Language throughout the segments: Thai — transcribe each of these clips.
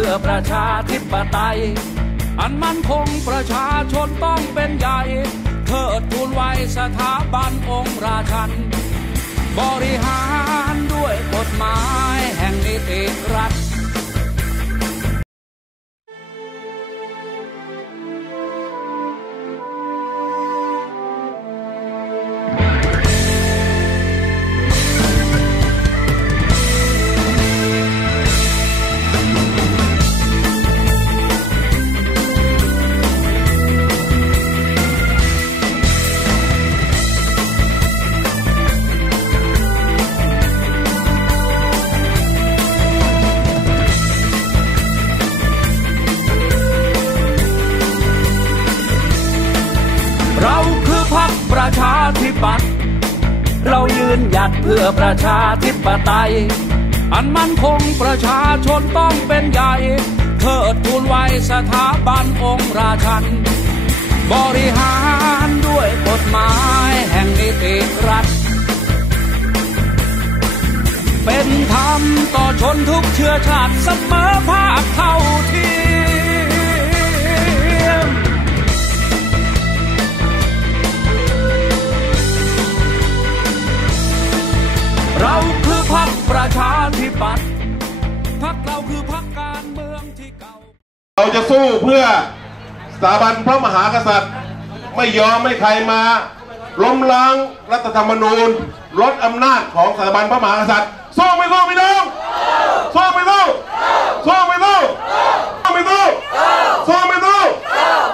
พื่อประชาธิปไตย อันมั่นคงประชาชนต้องเป็นใหญ่เทิดทูนไว้สถาบันองค์ราชัน บริหารด้วยกฎหมายแห่งนิติรัฐ ธิปัตย์เรายืนหยัดเพื่อประชาธิปไตย อันมั่นคงประชาชนต้องเป็นใหญ่เทิดทูนไว้สถาบันองค์ราชัน บริหารด้วยกฎหมายแห่งนิติรัฐ เป็นธรรมต่อชนทุกเชื้อชาติเสมอภาคเท่าเทีย จะสู้เพื่อสถาบันพระมหากษัตริย์ ไม่ยอมให้ใครมา ล้มล้างรัฐธรรมนูญลดอำนาจของสถาบันพระมหากษัตริย์สู้ไม่สู้พี่น้องสู้ไม่สู้สู้ไม่สู้สู้ไม่สู้สู้ไม่สู้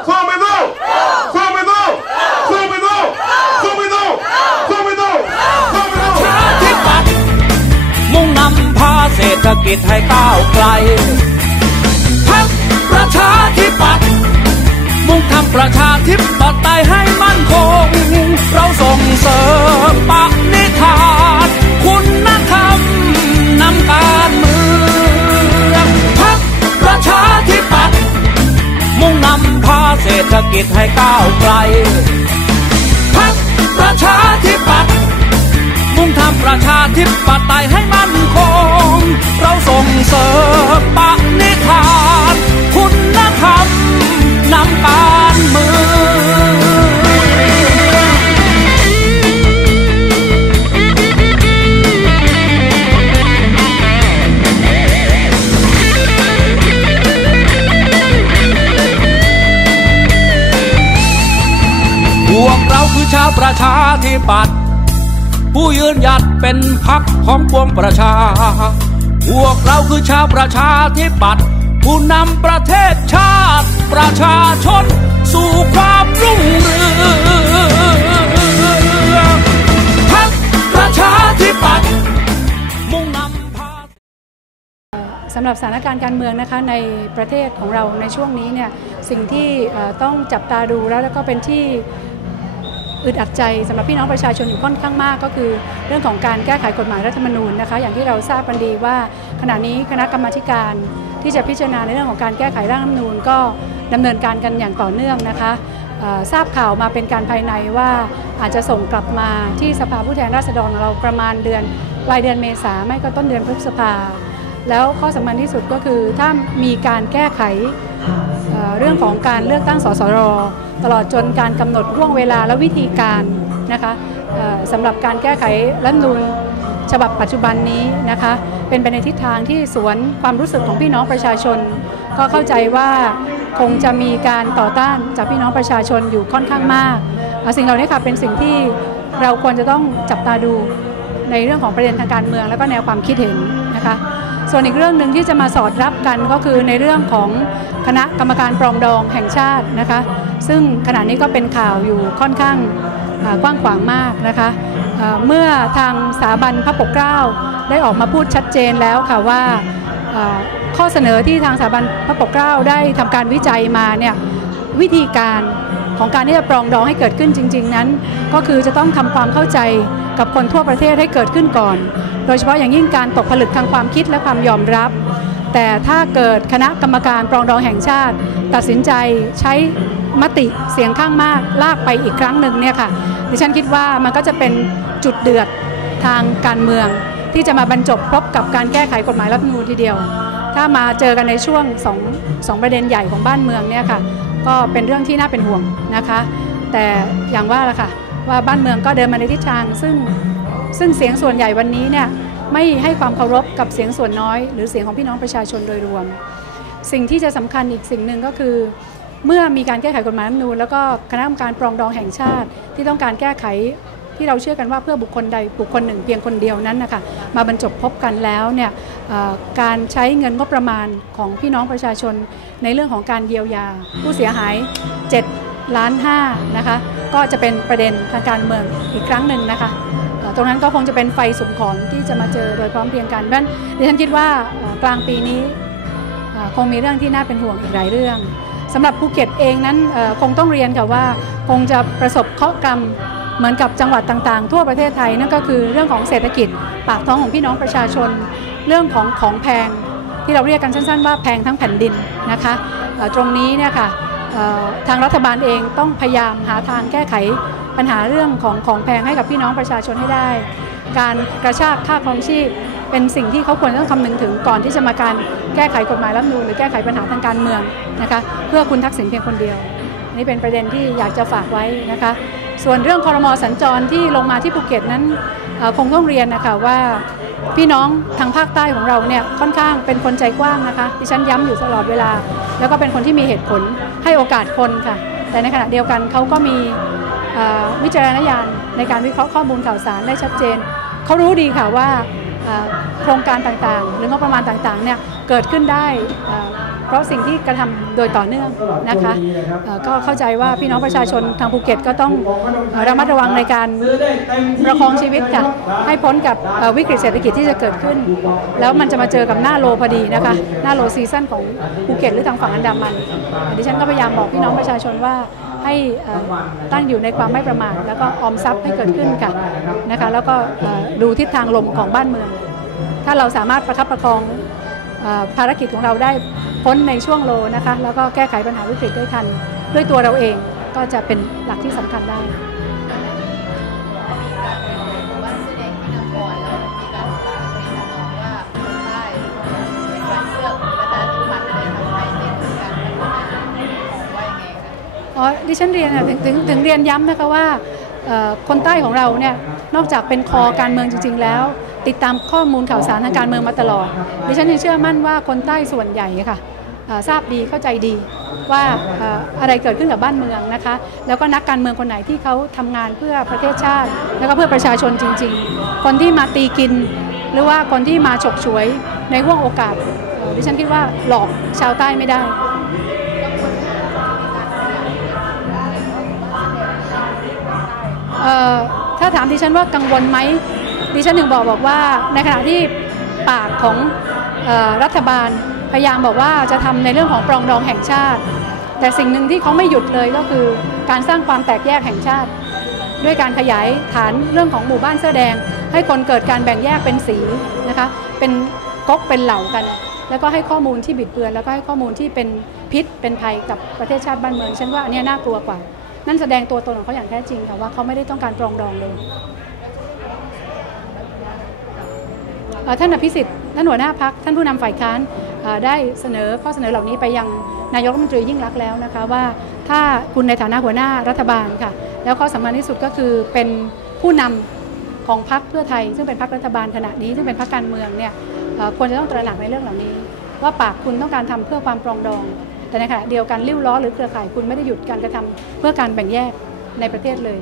สู้ไม่สู้สู้ไม่สู้สู้ไม่สู้สู้ไม่สู้สู้ไม่สู้สู้ไม่สู้ชาธิปัตมุ่งนำพาเศรษฐกิจให้ก้าวไกล มุ่งทำประชาธิปไตยให้มั่นคง เราส่งเสริมปณิธาน คุณธรรมนำการเมืองพักประชาธิปัตย์มุ่งนำพาเศรษฐกิจให้ก้าวไกลพักประชาธิปัตย์มุ่งทำประชาธิปไตยให้มั่นคง เราส่งเสริมปณิธาน คุณธรรม นำการเมืองพวกเราคือชาวประชาธิปัตย์ผู้ยืนหยัดเป็นพักของปวงประชา พวกเราคือชาวประชาธิปัตย์ ผู้นำประเทศชาติ ประชาชน สู่ความรุ่งเรืองพักประชาธิปัตย์มุ่งนำพาสำหรับสถานการณ์การเมืองนะคะในประเทศของเราในช่วงนี้เนี่ยสิ่งที่ต้องจับตาดูแล้วแล้วก็เป็นที่อึดอัดใจสำหรับพี่น้องประชาชนอยู่ค่อนข้างมากก็คือ เรื่องของการแก้ไขกฎหมายรัฐธรรมนูญนะคะ อย่างที่เราทราบกันดีว่าขณะนี้คณะกรรมาธิการ ที่จะพิจารณาในเรื่องของการแก้ไขร่างรัฐธรรมนูญก็ดำเนินการกันอย่างต่อเนื่องนะคะทราบข่าวมาเป็นการภายในว่าอาจจะส่งกลับมาที่สภาผู้แทนราษฎรเราประมาณเดือนปลายเดือนเมษาไม่ก็ต้นเดือนพฤษภา แล้วข้อสำคัญที่สุดก็คือถ้ามีการแก้ไขเเรื่องของการเลือกตั้งสสร ตลอดจนการกำหนดห่วงเวลาและวิธีการนะคะสำหรับการแก้ไขรัฐมนูญ ฉบับปัจจุบันนี้นะคะ เป็นไปในทิศทางที่สวนความรู้สึกของพี่น้องประชาชน ก็เข้าใจว่าคงจะมีการต่อต้านจากพี่น้องประชาชนอยู่ค่อนข้างมาก สิ่งเหล่านี้ค่ะเป็นสิ่งที่เราควรจะต้องจับตาดูในเรื่องของประเด็นทางการเมืองและก็แนวความคิดเห็นนะคะ ส่วนอีกเรื่องหนึ่งที่จะมาสอดรับกันก็คือในเรื่องของคณะกรรมการปรองดองแห่งชาตินะคะ ซึ่งขณะนี้ก็เป็นข่าวอยู่ค่อนข้างกว้างขวางมากนะคะ เมื่อทางสถาบันพระปกเกล้าได้ออกมาพูดชัดเจนแล้วค่ะว่าข้อเสนอที่ทางสถาบันพระปกเกล้าได้ทำการวิจัยมาเนี่ยวิธีการของการที่จะปรองดองให้เกิดขึ้นจริง ๆ นั้น ก็คือจะต้องทำความเข้าใจกับคนทั่วประเทศให้เกิดขึ้นก่อน โดยเฉพาะอย่างยิ่งการตกผลึกทางความคิดและความยอมรับ แต่ถ้าเกิดคณะกรรมการปรองดองแห่งชาติ ตัดสินใจใช้ มติเสียงข้างมากลากไปอีกครั้งหนึ่งเนี่ยค่ะดิฉันคิดว่ามันก็จะเป็นจุดเดือดทางการเมือง ที่จะมาบรรจบพบกับการแก้ไขกฎหมายรัฐธรรมนูญทีเดียว ถ้ามาเจอกันในช่วงสองสองประเด็นใหญ่ของบ้านเมืองเนี่ยค่ะก็เป็นเรื่องที่น่าเป็นห่วงนะคะ แต่อย่างว่าละค่ะว่าบ้านเมืองก็เดินมาในทิศทางซึ่งซึ่งเสียงส่วนใหญ่วันนี้เนี่ยไม่ให้ความเคารพกับเสียงส่วนน้อย หรือเสียงของพี่น้องประชาชนโดยรวม สิ่งที่จะสำคัญอีกสิ่งหนึ่งก็คือ เมื่อมีการแก้ไขกฎหมายรัฐมนูญแล้วก็คณะกรรมการปรองดองแห่งชาติ ที่ต้องการแก้ไขที่เราเชื่อกันว่าเพื่อบุคคลใดบุคคลหนึ่งเพียงคนเดียวนั้นนะคะมาบรรจบพบกันแล้วเนี่ยการใช้เงินงบประมาณของพี่น้องประชาชนในเรื่องของการเยียวยา ผู้เสียหาย 7 ล้าน5นะคะก็จะเป็นประเด็นทางการเมืองอีกครั้งหนึ่งนะคะตรงนั้นก็คงจะเป็นไฟสุมของที่จะมาเจอโดยพร้อมเพรียงกันเพราะฉะนั้นดิฉันคิดว่ากลางปีนี้คงมีเรื่องที่น่าเป็นห่วงอีกหลายเรื่อง สำหรับภูเก็ตเองนั้นคงต้องเรียนค่ะว่าคงจะประสบเคราะห์กรรมเหมือนกับจังหวัดต่างๆ ทั่วประเทศไทยนั่นก็คือเรื่องของเศรษฐกิจ ปากท้องของพี่น้องประชาชน เรื่องของของแพงที่เราเรียกกันสั้นๆ ว่าแพงทั้งแผ่นดินนะคะตรงนี้เนี่ยค่ะทางรัฐบาลเองต้องพยายามหาทางแก้ไขปัญหาเรื่องของของแพงให้กับพี่น้องประชาชนให้ได้ การกระชากค่าครองชีพ เป็นสิ่งที่เขาควรต้องคำนึงถึงก่อนที่จะมาการแก้ไขกฎหมายรัฐมนูญหรือแก้ไขปัญหาทางการเมืองนะคะเพื่อคุณทักษิณเพียงคนเดียว นี่เป็นประเด็นที่อยากจะฝากไว้นะคะ ส่วนเรื่องคอรมอสัญจรที่ลงมาที่ภูเก็ตนั้นคงต้องเรียนนะคะว่าพี่น้องทางภาคใต้ของเราเนี่ยค่อนข้างเป็นคนใจกว้างนะคะดิฉันย้ำอยู่ตลอดเวลา แล้วก็เป็นคนที่มีเหตุผลให้โอกาสคนค่ะ แต่ในขณะเดียวกันเขาก็มีวิจารณญาณในการวิเคราะห์ข้อมูลข่าวสารได้ชัดเจน เขารู้ดีค่ะว่า โครงการต่างๆ หรืองบประมาณต่างๆเนี่ยเกิดขึ้นได้เพราะสิ่งที่กระทำโดยต่อเนื่องนะคะก็เข้าใจว่าพี่น้องประชาชนทางภูเก็ตก็ต้องระมัดระวังในการประคองชีวิตค่ะให้พ้นกับวิกฤตเศรษฐกิจที่จะเกิดขึ้น แล้วมันจะมาเจอกับหน้าโลพอดีนะคะ หน้าโลซีซั่นของภูเก็ตหรือทางฝั่งอันดามันดิฉันก็พยายามบอกพี่น้องประชาชนว่า ให้ตั้งอยู่ในความไม่ประมาทแล้วก็ออมทรัพย์ให้เกิดขึ้นค่ะนะคะแล้วก็ดูทิศทางลมของบ้านเมือง ถ้าเราสามารถประคับประคองภารกิจของเราได้พ้นในช่วงโลนะคะแล้วก็แก้ไขปัญหาวิกฤตได้ทัน ด้วยตัวเราเองก็จะเป็นหลักที่สำคัญได้ อ๋อดิฉันเรียนถึงถึงถึงเรียนย้ำนะคะว่าคนใต้ของเราเนี่ยนอกจากเป็นคอการเมืองจริง ๆ แล้ว ติดตามข้อมูลข่าวสารทางการเมืองมาตลอด ดิฉันยังเชื่อมั่นว่าคนใต้ส่วนใหญ่ค่ะทราบดีเข้าใจดีว่าอะไรเกิดขึ้นกับบ้านเมืองนะคะ แล้วก็นักการเมืองคนไหนที่เขาทำงานเพื่อประเทศชาติ แล้วก็เพื่อประชาชนจริง ๆ คนที่มาตีกิน หรือว่าคนที่มาฉกฉวยในห่วงโอกาสดิฉันคิดว่าหลอกชาวใต้ไม่ได้ ถ้าถามดิฉันว่ากังวลไหมดิฉันถึงบอกบอกว่า ในขณะที่ปากของออรัฐบาลพยายามบอกว่าจะทำในเรื่องของปรองดองแห่งชาติ แต่สิ่งหนึ่งที่เขาไม่หยุดเลยก็คือการสร้างความแตกแยกแห่งชาติ ด้วยการขยายฐานเรื่องของหมู่บ้านเสื้อแดง ให้คนเกิดการแบ่งแยกเป็นสีนะคะเป็นก๊กเป็นเหล่ากัน แล้วก็ให้ข้อมูลที่บิดเบือน แล้วก็ให้ข้อมูลที่เป็นพิษเป็นภัยกับประเทศชาติบ้านเมืองฉันว่าอันนี้น่ากลัวกว่า นั่นแสดงตัวตนของเขาอย่างแท้จริงค่ะว่าเขาไม่ได้ต้องการปรองดองเลยท่านอภิสิทธิ์ท่านหัวหน้าพักท่านผู้นำฝ่ายค้านได้เสนอข้อเสนอเหล่านี้ไปยังนายกรัฐมนตรียิ่งรักแล้วนะคะว่าถ้าคุณในฐานะหัวหน้ารัฐบาลค่ะ แล้วข้อสำคัญที่สุดก็คือเป็นผู้นำของพรรคเพื่อไทย ซึ่งเป็นพรรครัฐบาลขณะนี้ซึ่งเป็นพรรคการเมืองเนี่ยควรจะต้องตระหนักในเรื่องเหล่านี้ ว่าปากคุณต้องการทำเพื่อความปรองดอง แต่ในขณะเดียวกันริ้วล้อหรือเครือข่ายคุณไม่ได้หยุดการกระทำเพื่อการแบ่งแยกในประเทศเลย